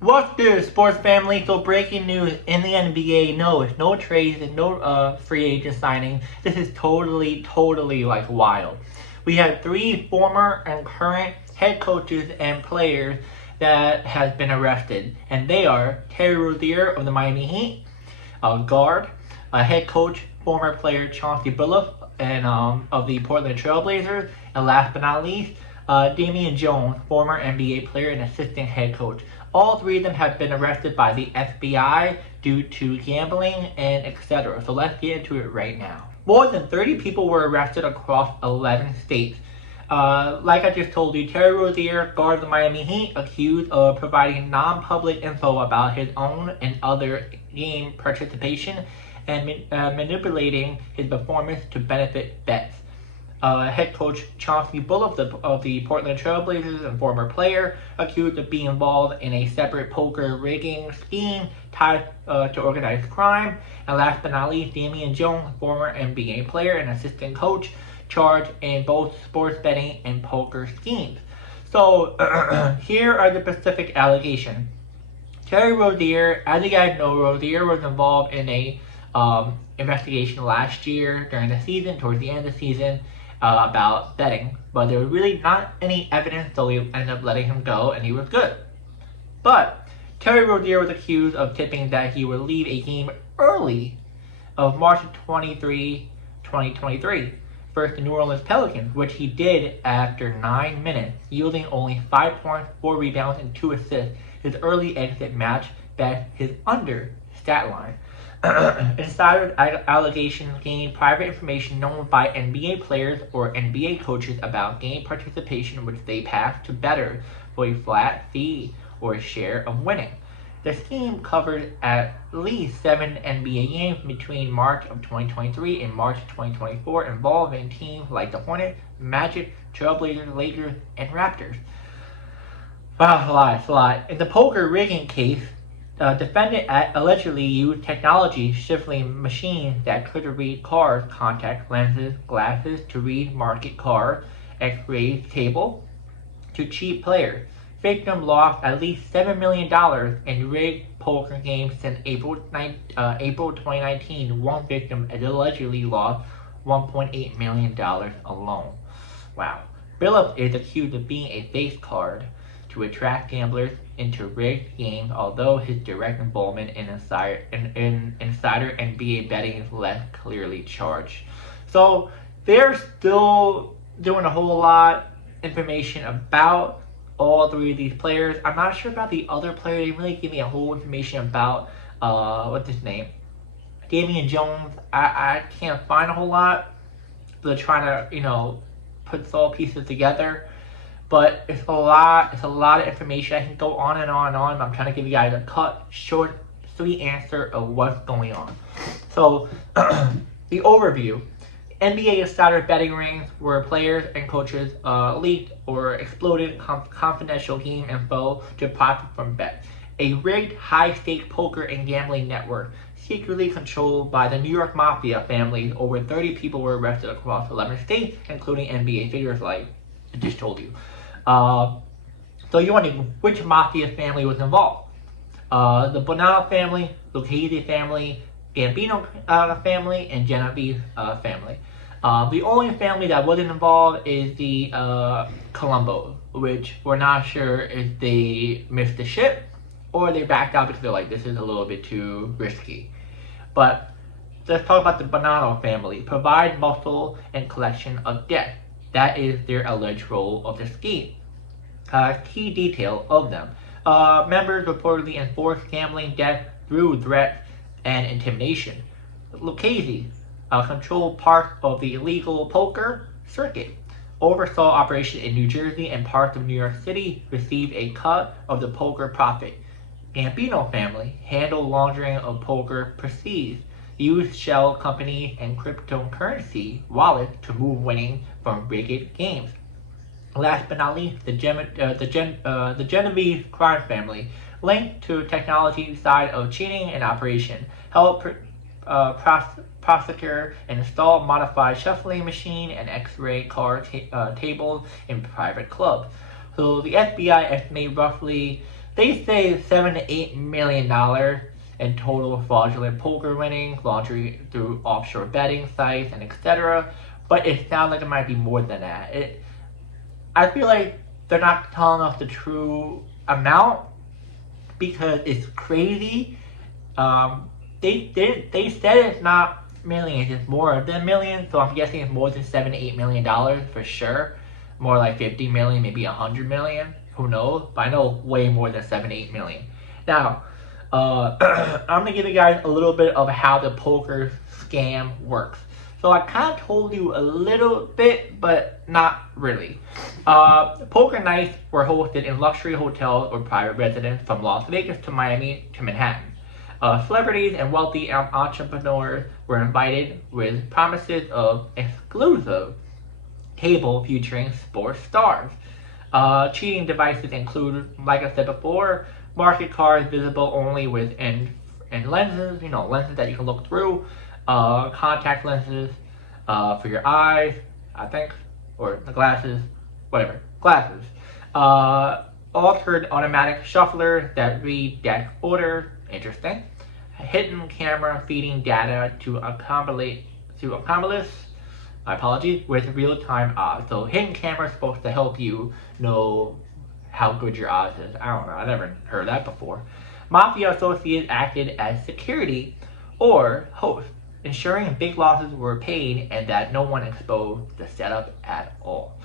What's good, sports family? So breaking news in the NBA, no trades and no free agent signing. This is totally like wild. We have three former and current head coaches and players that has been arrested, and they are Terry Rozier of the Miami Heat, a guard, a head coach, former player Chauncey Billups, and of the Portland Trailblazers, and last but not least, Damian Jones, former NBA player and assistant head coach. All three of them have been arrested by the FBI due to gambling and etc. So let's get into it right now. More than 30 people were arrested across 11 states. Like I just told you, Terry Rozier, guard of the Miami Heat, accused of providing non-public info about his own and other game participation and manipulating his performance to benefit bets. Head coach Chauncey Billups of the Portland Trailblazers and former player, accused of being involved in a separate poker rigging scheme tied to organized crime. And last but not least, Damian Jones, former NBA player and assistant coach, charged in both sports betting and poker schemes. So here are the specific allegations. Terry Rozier, as you guys know, Rozier was involved in a investigation last year during the season, towards the end of the season, about betting, but there was really not any evidence, so we ended up letting him go, and he was good. But Terry Rozier was accused of tipping that he would leave a game early of March 23, 2023, versus the New Orleans Pelicans, which he did after 9 minutes, yielding only 5 points, 4 rebounds, and 2 assists. His early exit matched his under stat line. Insider allegations gained private information known by NBA players or NBA coaches about game participation, which they passed to bettors for a flat fee or a share of winning. The scheme covered at least 7 NBA games between March of 2023 and March of 2024, involving teams like the Hornets, Magic, Trailblazers, Lakers, and Raptors. Wow, it's a lot. In the poker rigging case, defendant allegedly used technology shuffling machines that could read cards, contact lenses, glasses to read market cards, X-ray table to cheat players. Victim lost at least $7 million in rigged poker games since April 2019. One victim allegedly lost $1.8 million alone. Wow. Billups is accused of being a face card to attract gamblers into rigged games, although his direct involvement in insider NBA betting is less clearly charged. So they're still doing a whole lot information about all three of these players. I'm not sure about the other player. They didn't really give me a whole information about what's his name, Damian Jones. I can't find a whole lot. They're trying to put all pieces together. But it's a lot of information. I can go on and on and on. I'm trying to give you guys a cut, short, sweet answer of what's going on. So, the overview. NBA insider betting rings where players and coaches leaked or exploded confidential game info to profit from bets. A rigged high-stakes poker and gambling network secretly controlled by the New York Mafia family. Over 30 people were arrested across 11 states, including NBA figures like I just told you. So you're wondering which Mafia family was involved. The Bonanno family, Lucchese family, Gambino family, and Genovese family. The only family that wasn't involved is the Colombo, which we're not sure if they missed the ship or they backed out because they're like, this is a little bit too risky. But let's talk about the Bonanno family. Provide muscle and collection of debt. That is their alleged role of the scheme. Key detail of them. Members reportedly enforced gambling debt through threats and intimidation. Lucchese controlled parts of the illegal poker circuit. Oversaw operation in New Jersey and parts of New York City. Received a cut of the poker profit. Gambino family handled laundering of poker proceeds. Used shell companies and cryptocurrency wallets to move winning from rigged games. Last but not least, the Genovese crime family, linked to technology side of cheating and operation, helped prosecute and install modified shuffling machine and X-ray card tables in private clubs. So the FBI estimates roughly They say $7 to $8 million in total fraudulent poker winnings, laundering through offshore betting sites, and etc. But it sounds like it might be more than that. I feel like they're not telling us the true amount because it's crazy. They said it's not millions, it's more than millions, so I'm guessing it's more than $7 to $8 million for sure. More like 50 million, maybe 100 million. Who knows? But I know way more than 7-8 million. Now, I'm gonna give you guys a little bit of how the poker scam works. So I kind of told you a little bit, but not really. Poker nights were hosted in luxury hotels or private residences from Las Vegas to Miami to Manhattan. Celebrities and wealthy entrepreneurs were invited with promises of exclusive table featuring sports stars. Cheating devices include, like I said before, market cards visible only with and lenses, lenses that you can look through, contact lenses for your eyes, I think, or the glasses, whatever, glasses. Altered automatic shuffler that read deck order, interesting. Hidden camera feeding data to accomplice, my apologies, with real-time odds. So hidden camera is supposed to help you know how good your odds is. I don't know, I've never heard that before. Mafia associates acted as security or host, ensuring big losses were paid and that no one exposed the setup at all.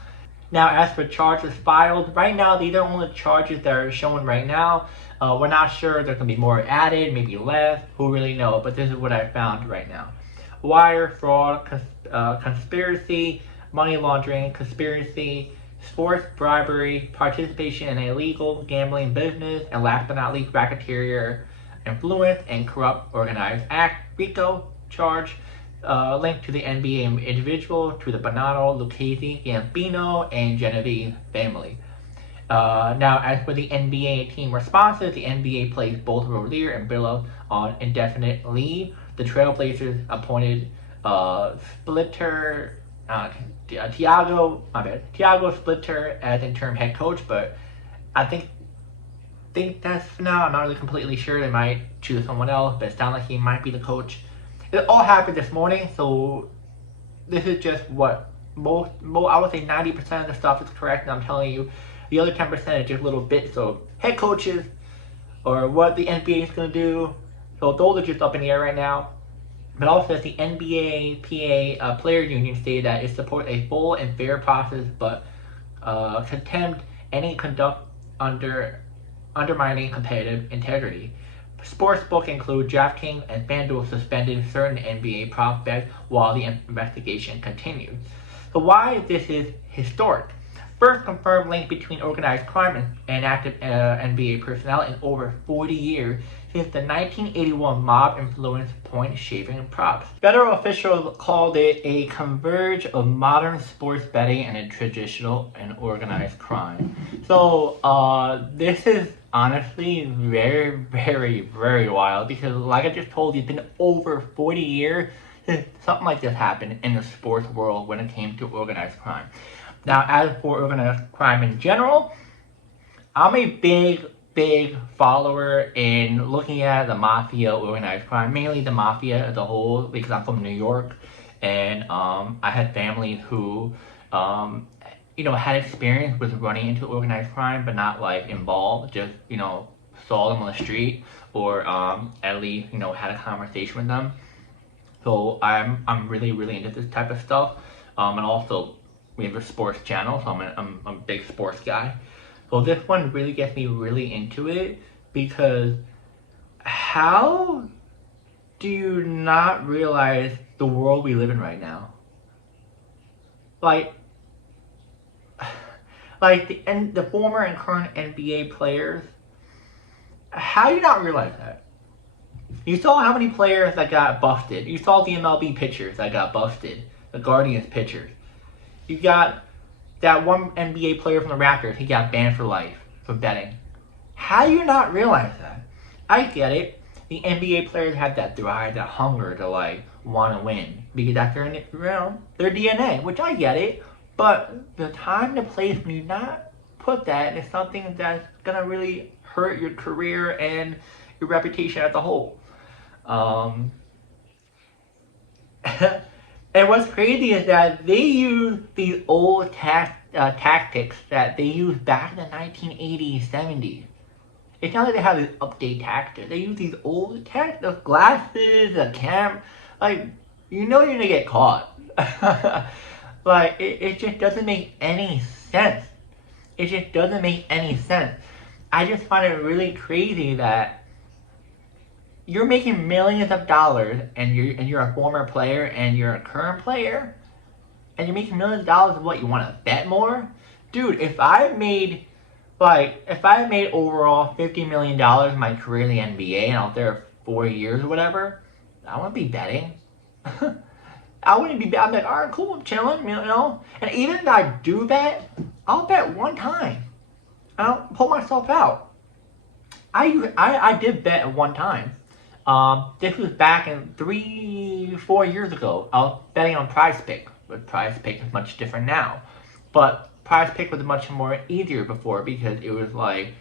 Now, as for charges filed, right now, these are only the charges that are shown right now. We're not sure there can be more added, maybe less, who really know, but this is what I found right now. Wire fraud, conspiracy, money laundering, conspiracy, sports bribery, participation in illegal gambling business, and last but not least, racketeer influence and corrupt organized act, RICO charge, linked to the NBA individual, to the Bonanno, Lucchese, Gambino, and Genovese family. Now, as for the NBA team responses, the NBA placed both Rozier and Billups on indefinite leave. The Trailblazers appointed Tiago Splitter as interim head coach, but I think that's for now. I'm not really completely sure. They might choose someone else, but it sounds like he might be the coach. It all happened this morning, so this is just what most I would say 90% of the stuff is correct, and I'm telling you, the other 10% is just little bits of head coaches or what the NBA is going to do. So those are just up in the air right now. But also, the NBA PA player union stated that it supports a full and fair process, but condemned any conduct undermining competitive integrity. Sportsbook include DraftKings and FanDuel suspended certain NBA prospects while the investigation continues. So why this is historic? First confirmed link between organized crime and active NBA personnel in over 40 years since the 1981 mob-influenced point-shaving props. Federal officials called it a converge of modern sports betting and a traditional and organized crime. So this is honestly very, very, very wild because, like I just told you, it's been over 40 years since something like this happened in the sports world when it came to organized crime. Now, as for organized crime in general, I'm a big follower in looking at the mafia organized crime, mainly the mafia as a whole, because I'm from New York, and I had family who, had experience with running into organized crime, but not like involved, just, saw them on the street or at least, had a conversation with them. So I'm really, really into this type of stuff, and also we have a sports channel, so I'm a big sports guy. So this one really gets me really into it because how do you not realize the world we live in right now? Like the former and current NBA players, how do you not realize that? You saw how many players that got busted. You saw the MLB pitchers that got busted, the Guardians pitchers. You got that one NBA player from the Raptors, he got banned for life for betting. How do you not realize that? I get it. The NBA players have that drive, that hunger to want to win because that's their DNA, which I get it. But the time and place when you not put that is something that's gonna really hurt your career and your reputation as a whole. And what's crazy is that they use these old tactics that they used back in the 1980s, 70s. It's not like they have this update tactics. They use these old tactics, the glasses, the cam. Like, you know you're gonna get caught. Like, it just doesn't make any sense. It just doesn't make any sense. I just find it really crazy that you're making millions of dollars and you're a former player and you're a current player and you're making millions of dollars of what you want to bet more? Dude, if I made overall $50 million in my career in the NBA and I was there 4 years or whatever, I wouldn't be betting. I wouldn't be betting. I'm like, alright, cool, I'm chilling, you know? And even if I do bet, I'll bet one time. I don't pull myself out. I did bet at one time. This was back in 3-4 years ago. I was betting on Prize Pick, but Prize Pick is much different now. But Prize Pick was much more easier before because it was like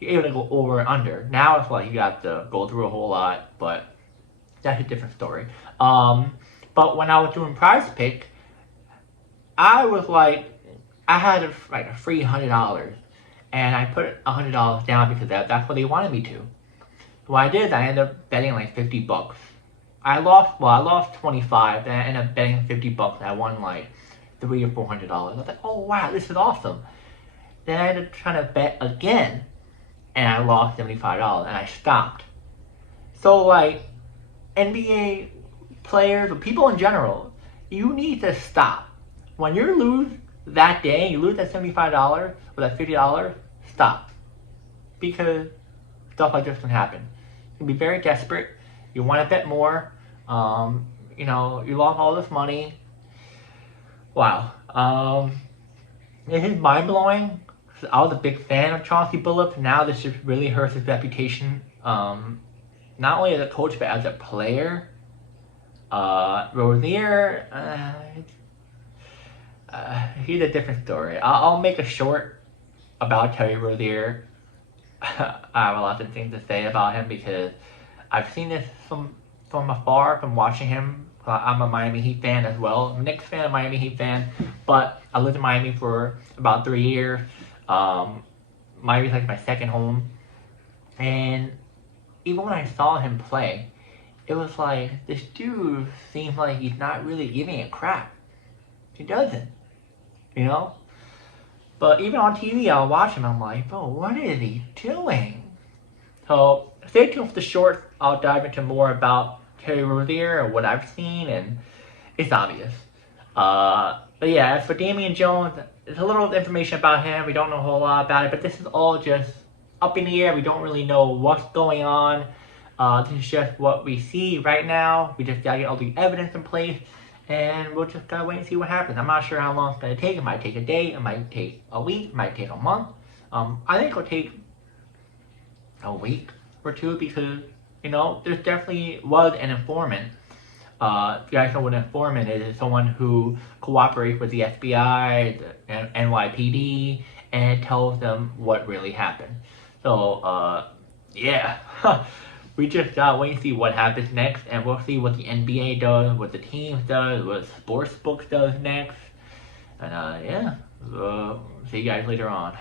you're able to go over and under. Now it's like you got to go through a whole lot, but that's a different story. But when I was doing Prize Pick, I was like, I had a free $100, and I put $100 down because that's what they wanted me to. What I did is I ended up betting like $50. I lost 25, then I ended up betting $50. I won like $300 or $400. I was like, oh wow, this is awesome. Then I ended up trying to bet again, and I lost $75, and I stopped. So like, NBA players or people in general, you need to stop. When you lose that day, you lose that $75 or that $50, stop. Because stuff like this can happen. You can be very desperate. You want to bet more. You know, you lost all this money. Wow. It is mind-blowing. I was a big fan of Chauncey Billups. Now this just really hurts his reputation. Not only as a coach, but as a player. Rozier, he's a different story. I'll make a short about Terry Rozier. I have a lot of things to say about him because I've seen this from afar, from watching him. I'm a Miami Heat fan as well. I'm a Knicks fan, a Miami Heat fan, but I lived in Miami for about 3 years. Miami's like my second home. And even when I saw him play, it was like, this dude seems like he's not really giving a crap. He doesn't, you know? But even on TV, I'll watch him, I'm like, bro, what is he doing? So, stay tuned for the shorts. I'll dive into more about Terry Rozier and what I've seen, and it's obvious. But yeah, as for Damian Jones, there's a little information about him. We don't know a whole lot about it, but this is all just up in the air. We don't really know what's going on. This is just what we see right now. We just gotta get all the evidence in place, and we'll just gotta wait and see what happens. I'm not sure how long it's gonna take. It might take a day, it might take a week, it might take a month. I think it'll take a week or two because, you know, there definitely was an informant. If you guys know what an informant is, it's someone who cooperates with the FBI, the NYPD, and tells them what really happened. So, yeah. We just gotta wait and see what happens next, and we'll see what the NBA does, what the teams does, what Sportsbooks does next. And yeah, see you guys later on.